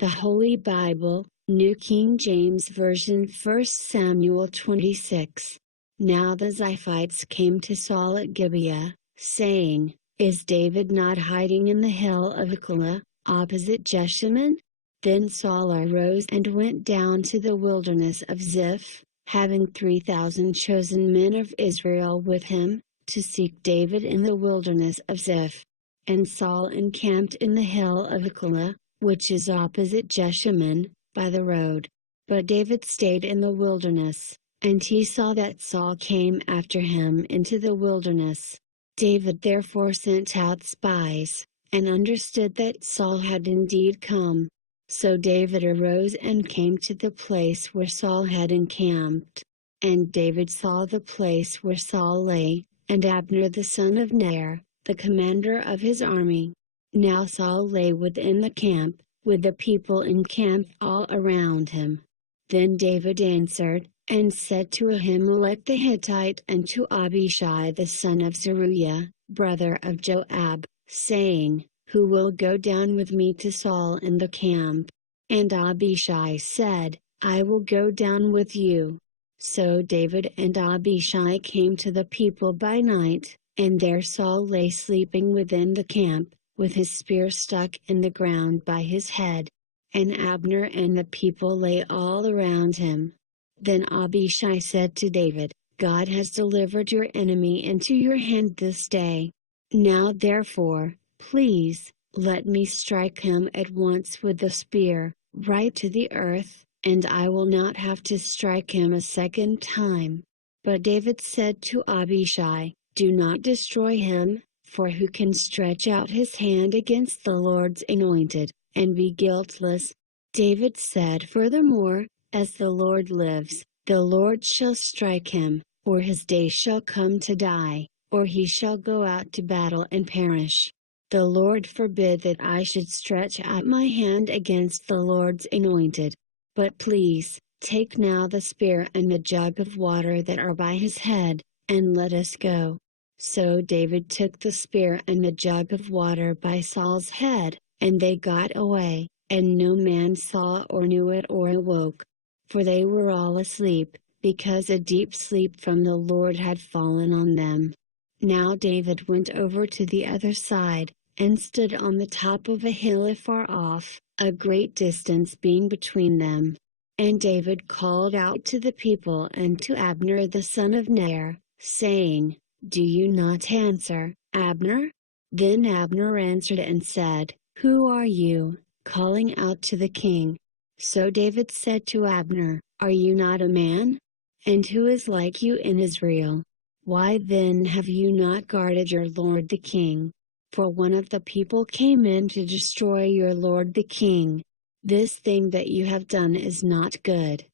The Holy Bible, New King James Version, 1 Samuel 26. Now the Ziphites came to Saul at Gibeah, saying, "Is David not hiding in the hill of Hachilah, opposite Jeshimon?" Then Saul arose and went down to the wilderness of Ziph, having 3,000 chosen men of Israel with him, to seek David in the wilderness of Ziph. And Saul encamped in the hill of Hachilah, which is opposite Jeshimon, by the road. But David stayed in the wilderness, and he saw that Saul came after him into the wilderness. David therefore sent out spies, and understood that Saul had indeed come. So David arose and came to the place where Saul had encamped. And David saw the place where Saul lay, and Abner the son of Ner, the commander of his army. Now Saul lay within the camp, with the people encamped all around him. Then David answered, and said to Ahimelech the Hittite and to Abishai the son of Zeruiah, brother of Joab, saying, "Who will go down with me to Saul in the camp?" And Abishai said, "I will go down with you." So David and Abishai came to the people by night, and there Saul lay sleeping within the camp, with his spear stuck in the ground by his head. And Abner and the people lay all around him. Then Abishai said to David, "God has delivered your enemy into your hand this day. Now therefore, please, let me strike him at once with the spear, right to the earth, and I will not have to strike him a second time." But David said to Abishai, "Do not destroy him, for who can stretch out his hand against the Lord's anointed, and be guiltless?" David said furthermore, "As the Lord lives, the Lord shall strike him, or his day shall come to die, or he shall go out to battle and perish. The Lord forbid that I should stretch out my hand against the Lord's anointed. But please, take now the spear and the jug of water that are by his head, and let us go." So David took the spear and the jug of water by Saul's head, and they got away, and no man saw or knew it or awoke. For they were all asleep, because a deep sleep from the Lord had fallen on them. Now David went over to the other side, and stood on the top of a hill afar off, a great distance being between them. And David called out to the people and to Abner the son of Ner, saying, "Do you not answer, Abner?" Then Abner answered and said, "Who are you, calling out to the king?" So David said to Abner, "Are you not a man? And who is like you in Israel? Why then have you not guarded your lord the king? For one of the people came in to destroy your lord the king. This thing that you have done is not good.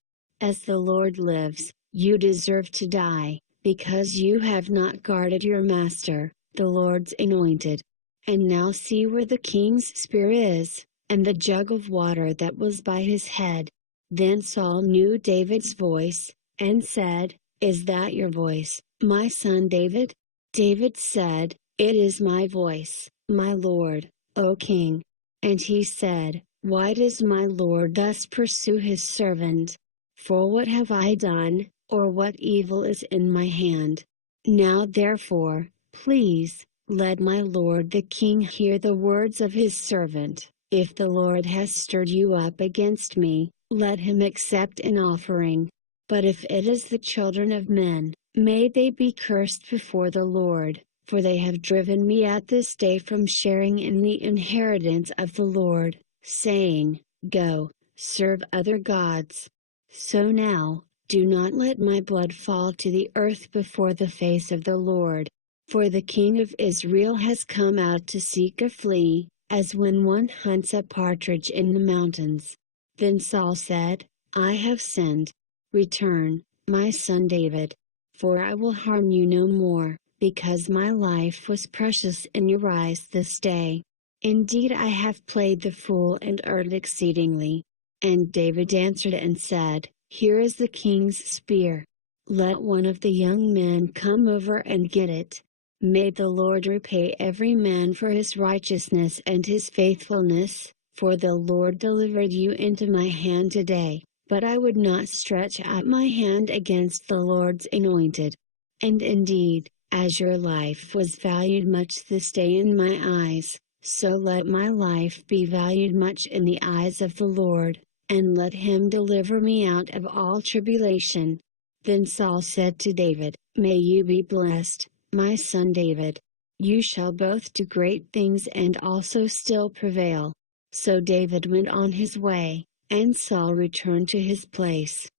As the Lord lives, you deserve to die, because you have not guarded your master, the Lord's anointed. And now see where the king's spear is, and the jug of water that was by his head." Then Saul knew David's voice, and said, "Is that your voice, my son David?" David said, "It is my voice, my lord, O king." And he said, "Why does my lord thus pursue his servant? For what have I done, or what evil is in my hand? Now therefore, please, let my lord the king hear the words of his servant. If the Lord has stirred you up against me, let him accept an offering. But if it is the children of men, may they be cursed before the Lord, for they have driven me out this day from sharing in the inheritance of the Lord, saying, 'Go, serve other gods.' So now, do not let my blood fall to the earth before the face of the Lord. For the king of Israel has come out to seek a flea, as when one hunts a partridge in the mountains." Then Saul said, "I have sinned. Return, my son David. For I will harm you no more, because my life was precious in your eyes this day. Indeed I have played the fool and erred exceedingly." And David answered and said, "Here is the king's spear. Let one of the young men come over and get it. May the Lord repay every man for his righteousness and his faithfulness, For the Lord delivered you into my hand today, but I would not stretch out my hand against the Lord's anointed. And indeed, as your life was valued much this day in my eyes, so let my life be valued much in the eyes of the Lord, and let him deliver me out of all tribulation." Then Saul said to David, "May you be blessed, my son David. You shall both do great things and also still prevail." So David went on his way, and Saul returned to his place.